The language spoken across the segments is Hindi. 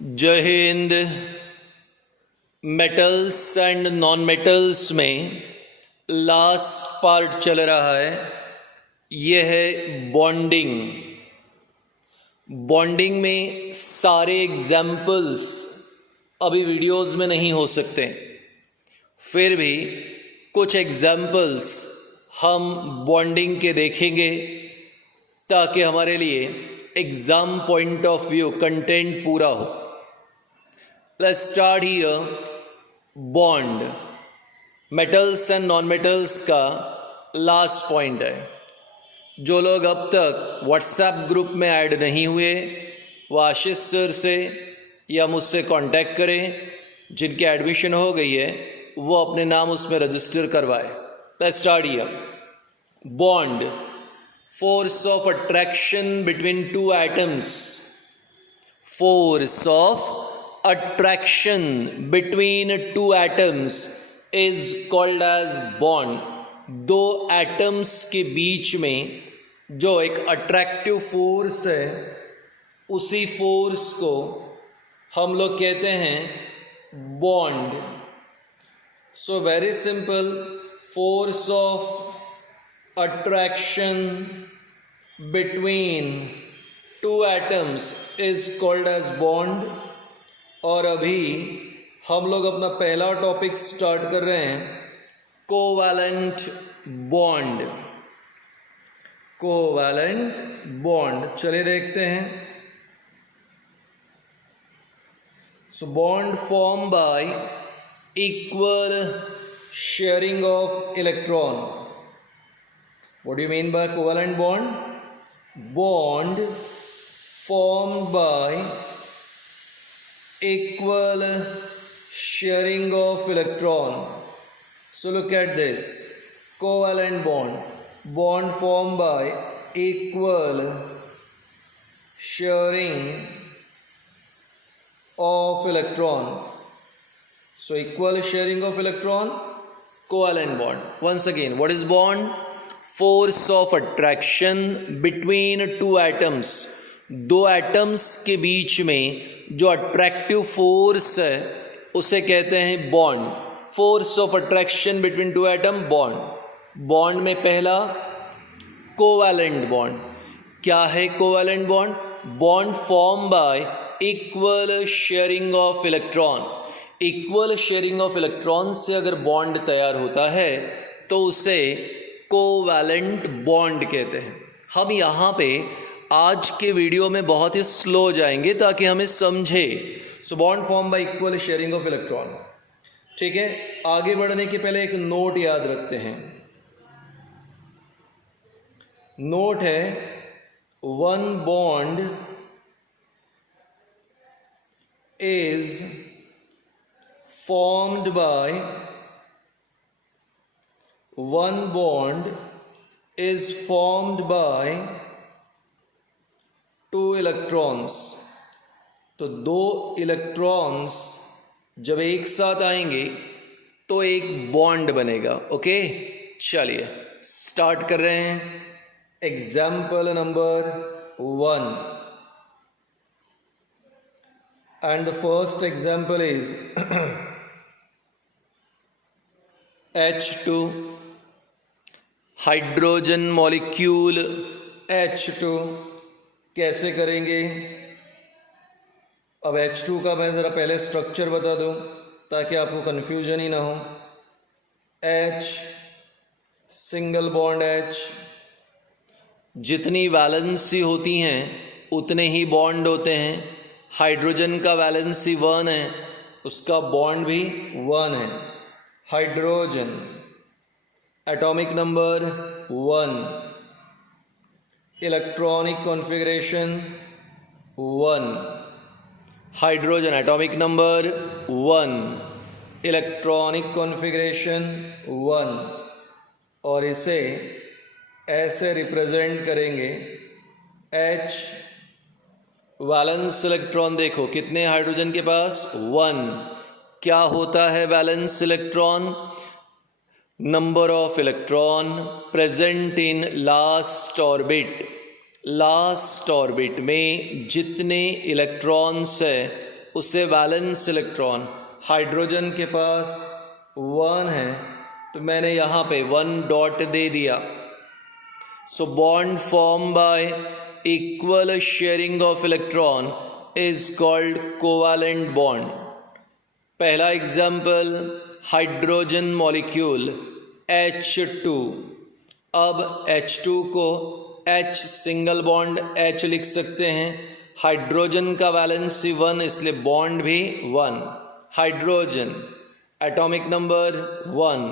जय Hind. Metals and non metals में लास्ट पार्ट चल रहा है। यह है बॉन्डिंग। बॉन्डिंग में सारे एग्जाम्पल्स अभी वीडियोस में नहीं हो सकते, फिर भी कुछ एग्जाम्पल्स हम बॉन्डिंग के देखेंगे ताकि हमारे लिए exam point of view content पूरा हो। Let's start here. Bond metals and non metals का लास्ट पॉइंट है। जो लोग अब तक व्हाट्सएप ग्रुप में ऐड नहीं हुए वो आशीष सर से या मुझसे कांटेक्ट करें। जिनकी एडमिशन हो गई है वो अपने नाम उसमें रजिस्टर करवाए। Let's start here. Bond, force of attraction between two atoms. Force of attraction between two atoms is called as bond। दो एटम्स के बीच में जो एक अट्रैक्टिव फोर्स है उसी फोर्स को हम लोग कहते हैं bond. So very simple, force of attraction between two atoms is called as bond. और अभी हम लोग अपना पहला टॉपिक स्टार्ट कर रहे हैं, कोवैलेंट बॉन्ड। कोवैलेंट बॉन्ड, चलिए देखते हैं। So bond form by equal sharing of electron. What do you mean by covalent bond? Bond formed by equal sharing of electron. So look at this, covalent bond formed by equal sharing of electron. So equal sharing of electron, covalent bond. Once again, what is bond? Force of attraction between two atoms। दो एटम्स के बीच में जो अट्रैक्टिव फोर्स है उसे कहते हैं bond. Force of attraction between to atom, bond. Bond में पहला कोवैलेंट बॉन्ड। क्या है covalent bond? Bond form by equal sharing of electron. Equal sharing of electron से अगर बॉन्ड तैयार होता है तो उसे कोवैलेंट बॉन्ड कहते हैं। हम यहाँ पे आज के वीडियो में बहुत ही स्लो जाएंगे ताकि हमें समझे। So bond form by equal sharing of electron. ठीक है, आगे बढ़ने के पहले एक नोट याद रखते हैं। नोट है, one bond is formed by one bond is formed by two electrons. तो दो इलेक्ट्रॉन्स जब एक साथ आएंगे तो एक बॉन्ड बनेगा। ओके, चलिए स्टार्ट कर रहे हैं। Example number 1 and the first example is H2, hydrogen molecule H2। कैसे करेंगे? अब H2 का मैं ज़रा पहले स्ट्रक्चर बता दूं ताकि आपको कन्फ्यूजन ही ना हो। H, single bond H। जितनी वैलेंसी होती हैं उतने ही बॉन्ड होते हैं। हाइड्रोजन का वैलेंसी 1 है, उसका बॉन्ड भी 1 है। Hydrogen, atomic number 1, electronic configuration 1। Hydrogen atomic number 1, electronic configuration 1। और इसे ऐसे रिप्रेजेंट करेंगे, H वैलेंस इलेक्ट्रॉन देखो कितने हाइड्रोजन के पास? 1। क्या होता है valence electron? Number of electron present in last orbit. Last orbit में जितने इलेक्ट्रॉन्स है उससे वैलेंस इलेक्ट्रॉन, हाइड्रोजन के पास 1 है तो मैंने यहाँ पे 1 डॉट दे दिया। So bond form by equal sharing of electron is called covalent bond. पहला एग्जाम्पल, हाइड्रोजन मॉलिक्यूल H2। अब H2 को H सिंगल बॉन्ड H लिख सकते हैं। हाइड्रोजन का वैलेंसी 1 इसलिए बॉन्ड भी 1। Hydrogen atomic number 1,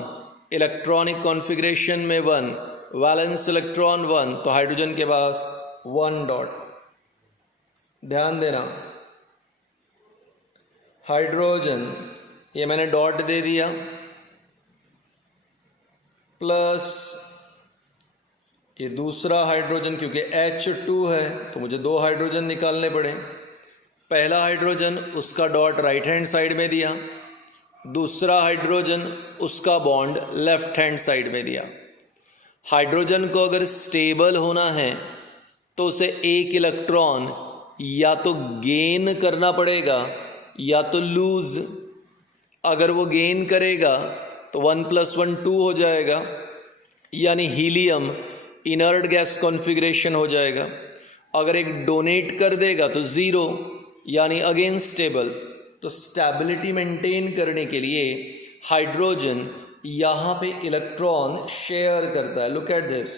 electronic configuration में 1, वैलेंस इलेक्ट्रॉन 1, तो हाइड्रोजन के पास 1 डॉट। ध्यान देना, हाइड्रोजन ये मैंने डॉट दे दिया, प्लस ये दूसरा हाइड्रोजन, क्योंकि H2 है तो मुझे 2 हाइड्रोजन निकालने पड़े। पहला हाइड्रोजन उसका डॉट राइट हैंड साइड में दिया, दूसरा हाइड्रोजन उसका बॉन्ड लेफ्ट हैंड साइड में दिया। हाइड्रोजन को अगर स्टेबल होना है तो उसे एक इलेक्ट्रॉन या तो गेन करना पड़ेगा या तो लूज। अगर वो गेन करेगा तो 1 + 1 2 हो जाएगा, यानी हीलियम इनर्ट गैस कॉन्फ़िगरेशन हो जाएगा। अगर एक डोनेट कर देगा तो 0, यानी अगेन स्टेबल। तो स्टेबिलिटी मेंटेन करने के लिए हाइड्रोजन यहाँ पे इलेक्ट्रॉन शेयर करता है। लुक एट दिस,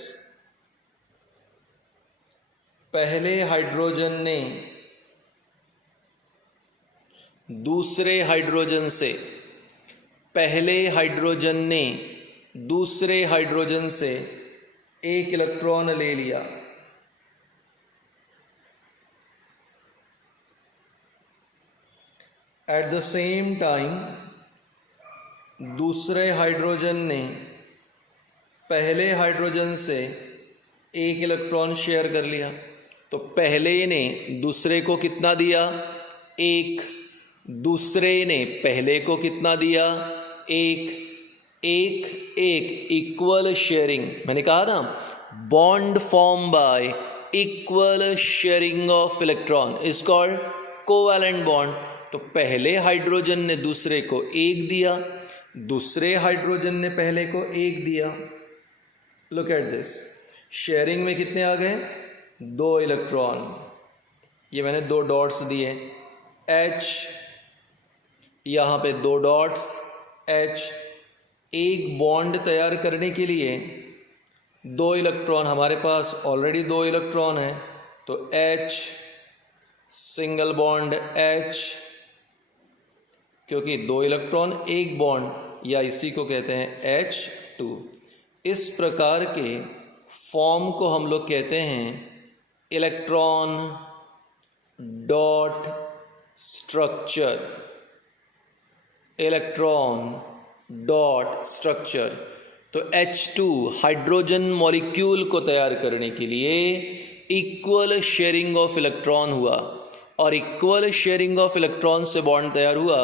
पहले हाइड्रोजन ने दूसरे हाइड्रोजन से एक इलेक्ट्रॉन ले लिया। एट द सेम टाइम दूसरे हाइड्रोजन ने पहले हाइड्रोजन से एक इलेक्ट्रॉन शेयर कर लिया। तो पहले ने दूसरे को कितना दिया? 1। दूसरे ने पहले को कितना दिया? 1 1 1। इक्वल शेयरिंग, मैंने कहा ना, bond form by equal sharing of electron is called covalent bond. तो पहले हाइड्रोजन ने दूसरे को 1 दिया, दूसरे हाइड्रोजन ने पहले को 1 दिया। लुक एट दिस, शेयरिंग में कितने आ गए? 2 इलेक्ट्रॉन। ये मैंने 2 डॉट्स दिए, H, यहाँ पे 2 डॉट्स H। एक बॉन्ड तैयार करने के लिए 2 इलेक्ट्रॉन, हमारे पास ऑलरेडी 2 इलेक्ट्रॉन है, तो H सिंगल बॉन्ड H, क्योंकि 2 इलेक्ट्रॉन एक बॉन्ड, या इसी को कहते हैं H2। इस प्रकार के फॉर्म को हम लोग कहते हैं electron dot structure. Electron dot structure. तो H2 हाइड्रोजन मॉलिक्यूल को तैयार करने के लिए इक्वल शेयरिंग ऑफ इलेक्ट्रॉन हुआ, और इक्वल शेयरिंग ऑफ इलेक्ट्रॉन से बॉन्ड तैयार हुआ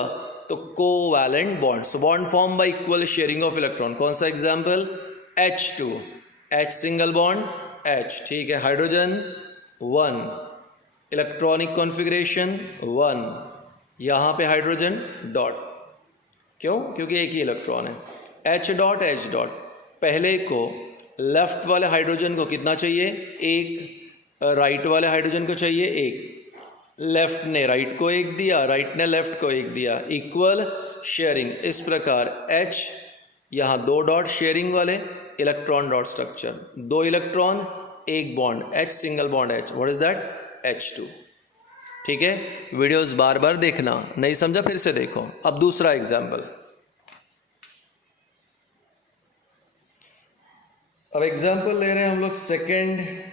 तो covalent bond. So bond form by equal sharing of electron. कौन सा example? H2, H single bond H, ठीक है। हाइड्रोजन 1, इलेक्ट्रॉनिक कॉन्फ़िगरेशन 1, यहाँ पे हाइड्रोजन डॉट। क्यों? क्योंकि एक ही इलेक्ट्रॉन है। H dot H dot. पहले को लेफ्ट वाले हाइड्रोजन को कितना चाहिए? 1। राइट वाले हाइड्रोजन को चाहिए 1। लेफ्ट ने राइट को 1 दिया, राइट ने लेफ्ट को 1 दिया। Equal sharing. इस प्रकार H, यहाँ 2 डॉट शेयरिंग वाले, electron dot structure. 2 electron, 1 bond, H single bond H। What is that? H2। ठीक है, वीडियोस बार बार देखना, नहीं समझा फिर से देखो। अब दूसरा एग्जाम्पल। अब एग्जाम्पल ले रहे हैं हम लोग सेकेंड है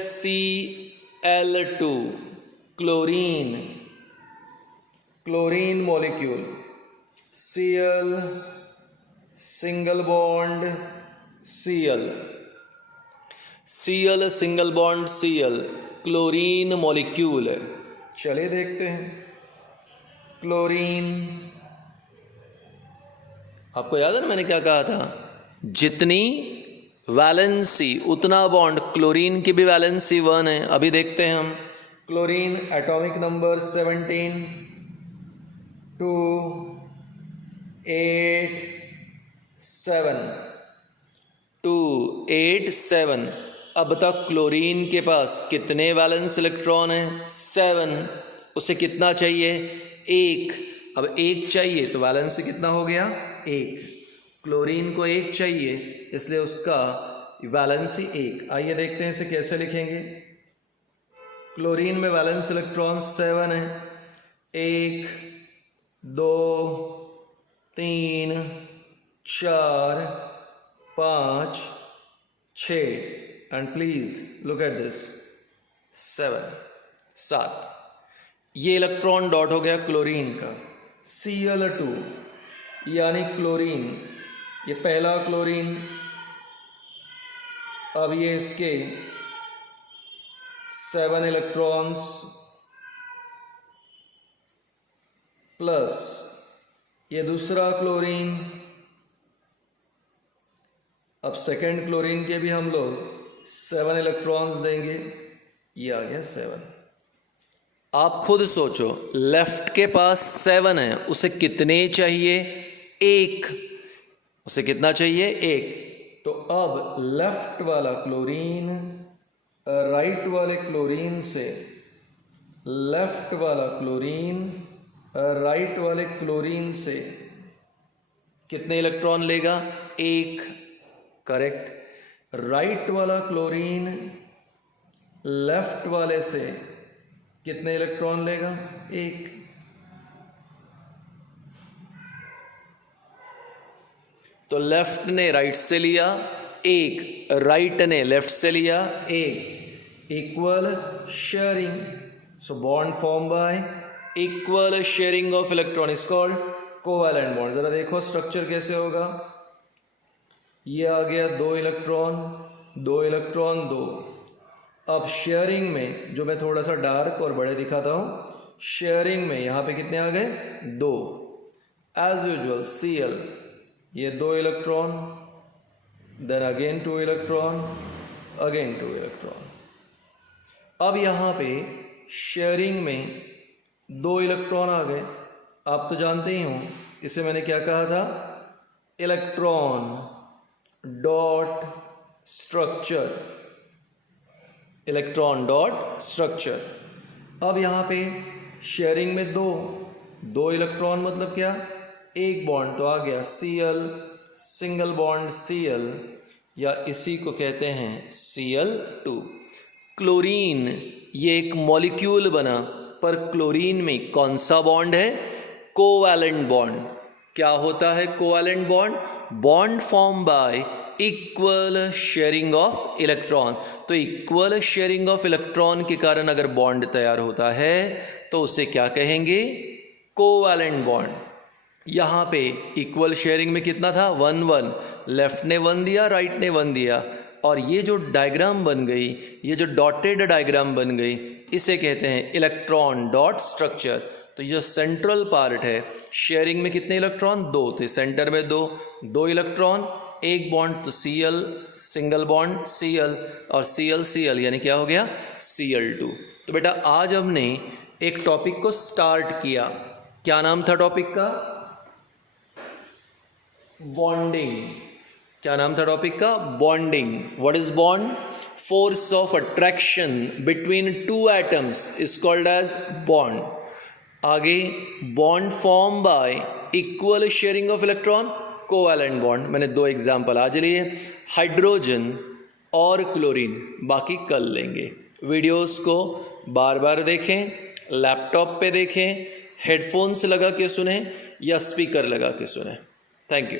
Cl2, chlorine molecule. Cl single bond Cl, Cl single bond Cl, chlorine molecule है। चलिए देखते हैं। क्लोरीन, आपको याद है ना मैंने क्या कहा था? जितनी वैलेंसी उतना बॉन्ड, क्लोरीन की भी वैलेंसी 1 है। अभी देखते हैं हम, क्लोरीन एटॉमिक नंबर 17 2 8 7 2 8 7। अब तक क्लोरीन के पास कितने वैलेंस इलेक्ट्रॉन हैं? 7। उसे कितना चाहिए? 1। अब 1 चाहिए तो वैलेंसी कितना हो गया? 1। क्लोरीन को 1 चाहिए, इसलिए उसका वैलेंसी 1। आइए देखते हैं इसे कैसे लिखेंगे। क्लोरीन में वैलेंस इलेक्ट्रॉन 7 है। 1 2 3 4 5 6 and please look at this 7। ये इलेक्ट्रॉन डॉट हो गया क्लोरीन का। Cl2 यानी क्लोरीन, ये पहला क्लोरीन। अब ये इसके 7 इलेक्ट्रॉन्स प्लस ये दूसरा क्लोरीन। अब सेकेंड क्लोरीन के भी हम लोग 7 इलेक्ट्रॉन्स देंगे। ये आ गया 7। आप खुद सोचो, लेफ्ट के पास 7 है, उसे कितने चाहिए? 1। उसे कितना चाहिए? 1। तो अब लेफ्ट वाला क्लोरीन राइट वाले क्लोरीन से, लेफ्ट वाला क्लोरीन राइट वाले क्लोरीन से कितने इलेक्ट्रॉन लेगा? 1। करेक्ट। राइट वाला क्लोरीन लेफ्ट वाले से कितने इलेक्ट्रॉन लेगा? 1। तो लेफ्ट ने राइट से लिया 1, राइट ने लेफ्ट से लिया 1। Equal sharing, so bond form by equal sharing of electron is called covalent bond. जरा देखो स्ट्रक्चर कैसे होगा। ये आ गया 2 इलेक्ट्रॉन 2 इलेक्ट्रॉन 2। अब शेयरिंग में, जो मैं थोड़ा सा डार्क और बड़े दिखाता हूँ, शेयरिंग में यहाँ पे कितने आ गए? 2। एज यूजुअल Cl, ये 2 electron, then again 2 electron, again 2 electron. अब यहाँ पे शेयरिंग में 2 इलेक्ट्रॉन आ गए। आप तो जानते ही हो, इसे मैंने क्या कहा था? Electron dot structure, electron dot structure. अब यहाँ पे शेयरिंग में 2 इलेक्ट्रॉन मतलब क्या? 1 बॉन्ड, तो आ गया Cl, सिंगल बॉन्ड Cl, या इसी को कहते हैं Cl2। क्लोरीन ये एक मॉलिक्यूल बना, पर क्लोरीन में कौन सा बॉन्ड है? Covalent bond. क्या होता है covalent bond? Bond form by equal sharing of electron. तो इक्वल शेयरिंग ऑफ इलेक्ट्रॉन के कारण अगर बॉन्ड तैयार होता है तो उसे क्या कहेंगे? Covalent bond. यहाँ पे इक्वल शेयरिंग में कितना था? 1 1। लेफ्ट ने 1 दिया, राइट ने 1 दिया, और ये जो डायग्राम बन गई, ये जो डॉटेड डायग्राम बन गई, इसे कहते हैं इलेक्ट्रॉन डॉट स्ट्रक्चर। तो ये जो सेंट्रल पार्ट है, शेयरिंग में कितने इलेक्ट्रॉन? 2 थे, सेंटर में 2 इलेक्ट्रॉन, 1 बॉन्ड तो Cl, सिंगल बॉन्ड Cl, और Cl यानी क्या हो गया? Cl2। तो बेटा आज हमने एक टॉपिक को स्टार्ट किया। क्या नाम था टॉपिक का? बॉन्डिंग। क्या नाम था टॉपिक का? Bonding. What is bond? Force of attraction between 2 atoms is called as bond. आगे bond form by equal sharing of electron, covalent bond. मैंने 2 एग्जाम्पल आज लिए, हाइड्रोजन और क्लोरीन। बाकी कल लेंगे। वीडियोस को बार बार देखें, लैपटॉप पे देखें, हेडफोन्स लगा के सुने या स्पीकर लगा के सुने। Thank you.